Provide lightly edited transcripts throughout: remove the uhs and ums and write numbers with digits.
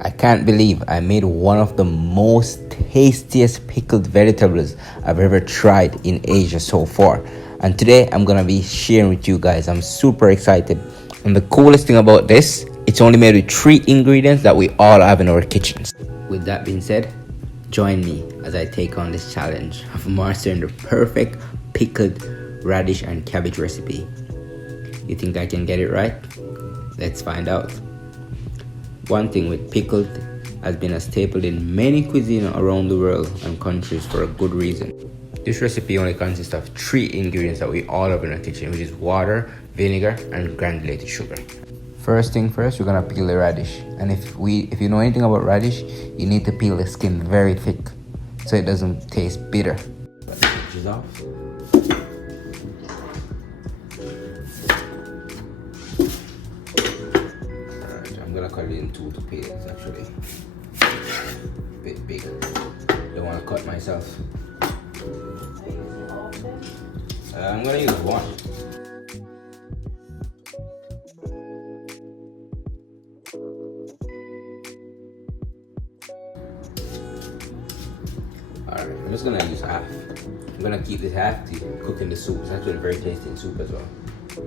I can't believe I made one of the most tastiest pickled vegetables I've ever tried in Asia so far. And today I'm gonna be sharing with you guys. I'm super excited. And the coolest thing about this, it's only made with 3 ingredients that we all have in our kitchens. With that being said, join me as I take on this challenge of mastering the perfect pickled radish and cabbage recipe. You think I can get it right? Let's find out. One thing with pickled has been a staple in many cuisines around the world and countries for a good reason. This recipe only consists of 3 ingredients that we all have in our kitchen, which is water, vinegar, and granulated sugar. First thing first, we're gonna peel the radish. And if you know anything about radish, you need to peel the skin very thick so it doesn't taste bitter. Let the edges off. I'm gonna cut it in 2 to peel it actually. A bit big. Don't wanna cut myself. I'm gonna use 1. Alright, I'm just gonna use half. I'm gonna keep this half to cook in the soup. It's actually very tasty in soup as well. So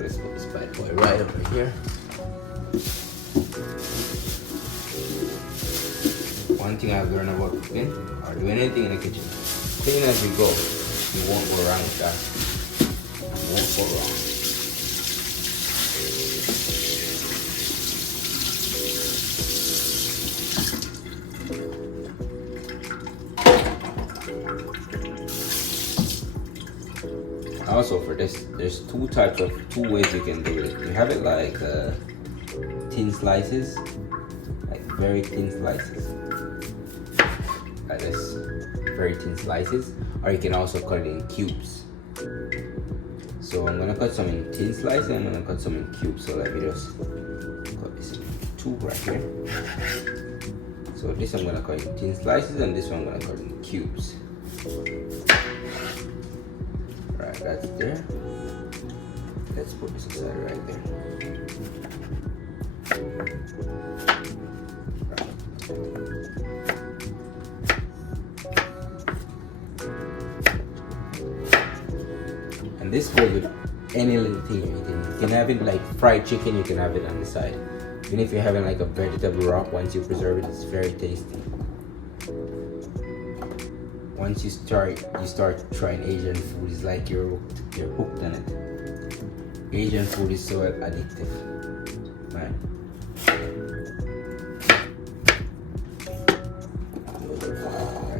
let's put this bad boy right over here. One thing I've learned about cooking, or doing anything in the kitchen, clean as we go. You won't go wrong with that. You won't go wrong. Also for this, there's 2 ways you can do it. You have it like thin slices, like very thin slices. Like this, very thin slices, or you can also cut it in cubes. So I'm gonna cut some in thin slices and I'm gonna cut some in cubes. So let me just cut this in 2 right here. So this I'm gonna cut in thin slices and this one I'm gonna cut in cubes. Right, that's there. Let's put this aside right there. And this goes with any little thing you're eating. You can have it like fried chicken, you can have it on the side. Even if you're having like a vegetable wrap, once you preserve it, it's very tasty. Once you start trying Asian food, it's like you're hooked on it. Asian food is so addictive, man.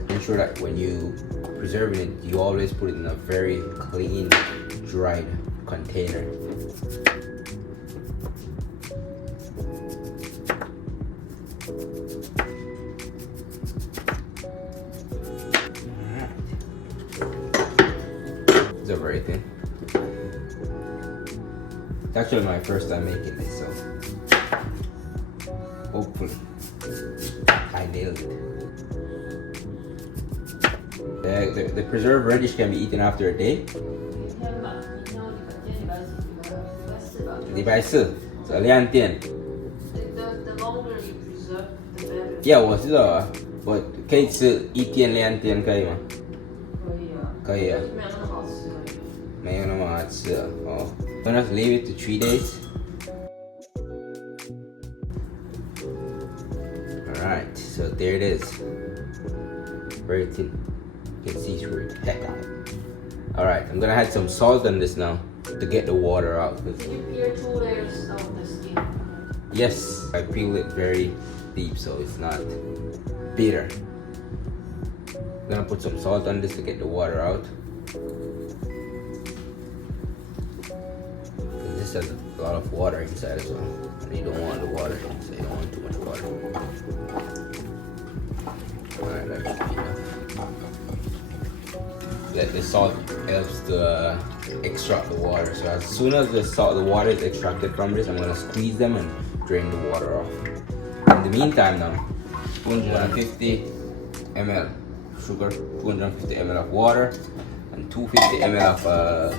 Ensure that when you preserve it, you always put it in a very clean, dried container. It's over right there. It's actually my first time making this, so hopefully I nailed it. The preserved radish can be eaten after a day. 礼拜4，这2点。The longer you preserve, the better. Yeah， 我知道啊，我可以吃1点2点可以吗？可以啊。可以啊。没有那么好吃啊。哦。I'm gonna leave it to 3 days. Alright, so there it is. Very thin. You can see through it. Heck out. Alright, I'm gonna add some salt on this now to get the water out. Can you peel 2 layers of the skin? Yes, I peel it very deep so it's not bitter. I'm gonna put some salt on this to get the water out. This has a lot of water inside as well. And you don't want the water, so you don't want too much water. Alright, that should be enough. The salt helps to extract the water. So as soon as the water is extracted from this, I'm gonna squeeze them and drain the water off. In the meantime now, 250 ml sugar, 250 ml of water, and 250 ml of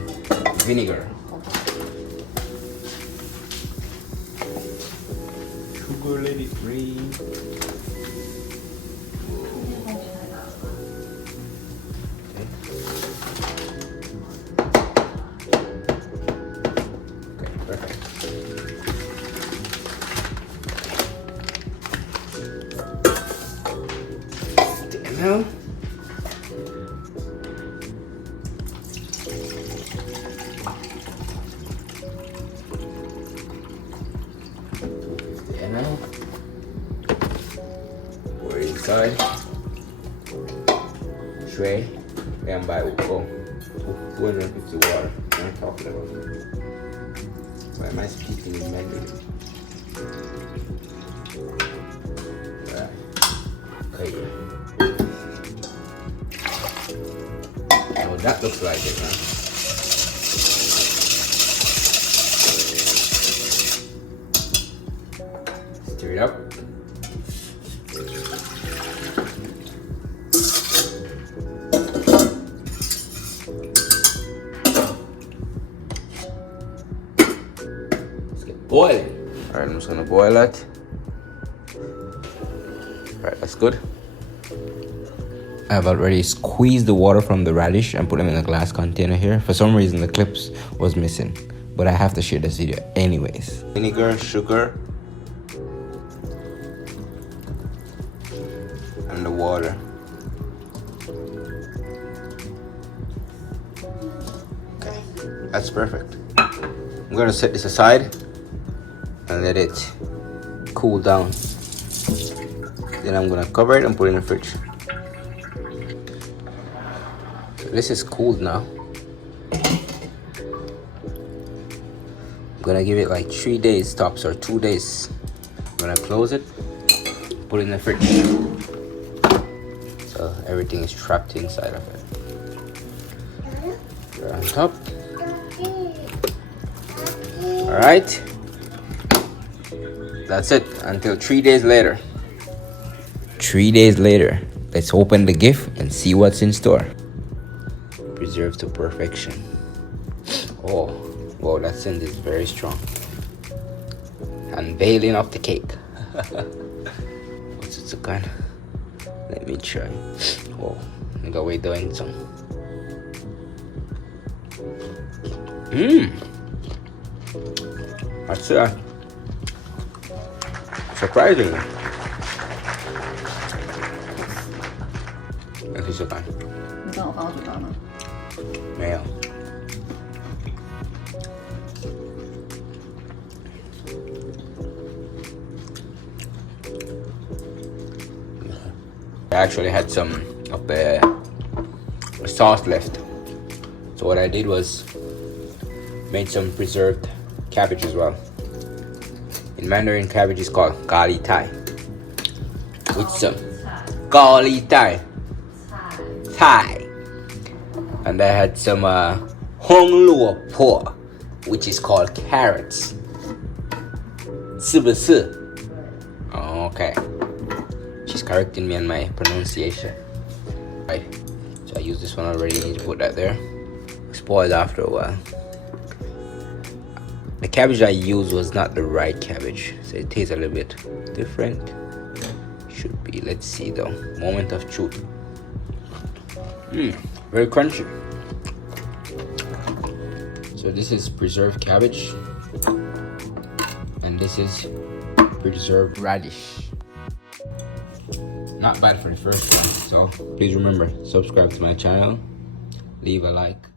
vinegar. Sugar lady. bit green. Okay, perfect. Now, we're inside tray and by 250 water. I'm talking about. Why am I speaking in Mandarin? Right. Okay. Oh, that looks like it, huh? Stir it up. Let's get boiling. Alright, I'm just gonna boil that. Alright, that's good. I've already squeezed the water from the radish and put them in a glass container here. For some reason the clips was missing, but I have to share this video anyways. Vinegar, sugar, and the water. Okay, that's perfect. I'm gonna set this aside and let it cool down. Then I'm gonna cover it and put it in the fridge. This is cooled now. I'm gonna give it like 3 days tops or 2 days. I'm gonna close it, put it in the fridge. So everything is trapped inside of it. Put it on top. Alright. That's it until 3 days later. 3 days later, let's open the gift and see what's in store. Preserved to perfection. Oh, wow, that scent is very strong. Unveiling of the cake. What's it kind? Let me try. Oh, I got way doing some. That's surprising. This is kind. 你刚好放到嘴巴吗？没有。I actually had some of the sauce left, so what I did was made some preserved cabbage as well. In Mandarin, cabbage is called gali Thai. With some gali Thai. And I had some hong luo po, which is called carrots. 是不是? Oh, okay. She's correcting me on my pronunciation. Right. So I used this one already. Need to put that there. Spoiled after a while. The cabbage I used was not the right cabbage, so it tastes a little bit different. Should be. Let's see though. Moment of truth. Very crunchy. So this is preserved cabbage, and this is preserved radish. Not bad for the first one. So please remember, subscribe to my channel, leave a like.